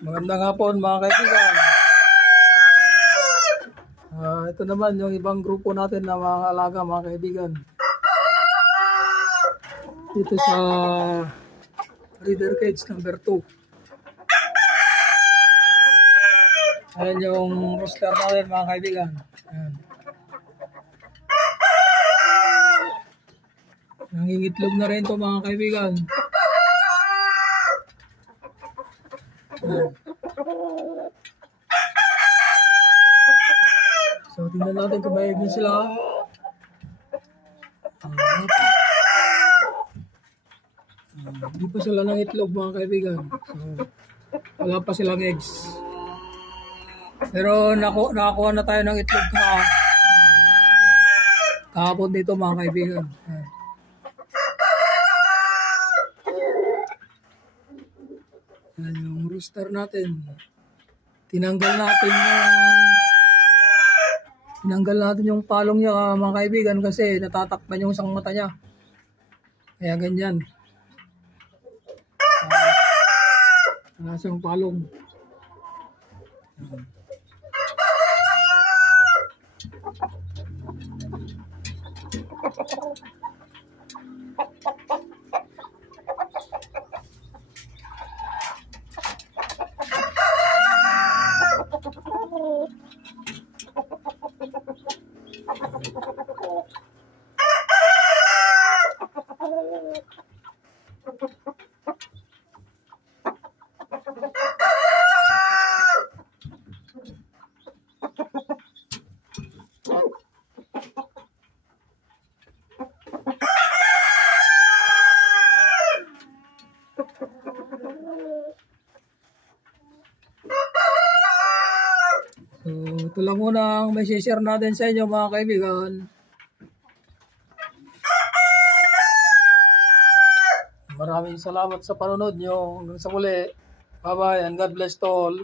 Magandang hapon mga kaibigan. Ito naman yung ibang grupo natin na mga alaga mga kaibigan. Dito sa breeder cage number 2. Ayan yung rooster natin mga kaibigan. Ayan. Nangingitlog na rin to mga kaibigan. Ayan. So tingnan natin kung may egg na sila. Hindi pa sila ng itlog mga kaibigan. So wala pa silang eggs. Pero nakakuha na tayo ng itlog kahapon dito mga kaibigan. Ayan. Ayan yung rooster natin. Tinanggal natin yung palong niya mga kaibigan kasi natatakpan yung isang mata niya. Kaya ganyan. Wala siyang palong. So, ito lang muna ang may share natin sa inyo mga kaibigan. Maraming salamat sa panonood nyo. Hanggang sa muli. Bye-bye and God bless to all.